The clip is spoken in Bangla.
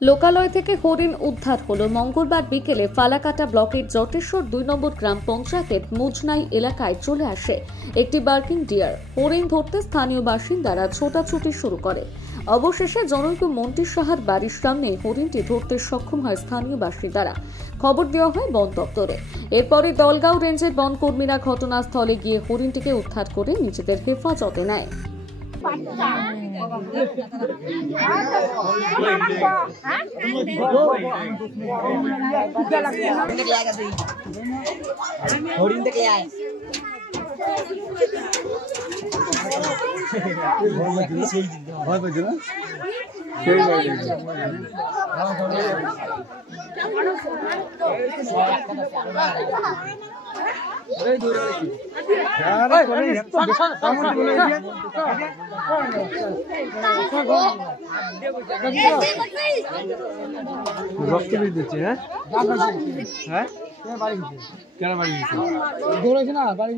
লোকালয় থেকে হরিণ উদ্ধার হলো। মঙ্গলবার বিকেলে ফালাকাটা ব্লকের জটেশ্বর ২ নম্বর গ্রাম পঞ্চায়েতের মুজনাই এলাকায় চলে আসে একটি বার্কিং ডিয়ার। হরিণ ধরতে স্থানীয় বাসিন্দারা ছোটাছুটি শুরু করে। অবশেষে জনৈক মন্ত্রী সাহার বাড়ির সামনে হরিণটি ধরতে সক্ষম হয় স্থানীয় বাসিন্দারা। খবর দেওয়া হয় বন দপ্তরে। এরপরে দলগাঁও রেঞ্জের বনকর্মীরা ঘটনাস্থলে গিয়ে হরিণটিকে উদ্ধার করে নিজেদের হেফাজতে নেয়। হরিণ দেখে আয় ভয় পেয়েছে না সেই রক্ত দিচ্ছে। হ্যাঁ কেন বাড়ি দৌড়েছে না বাড়ি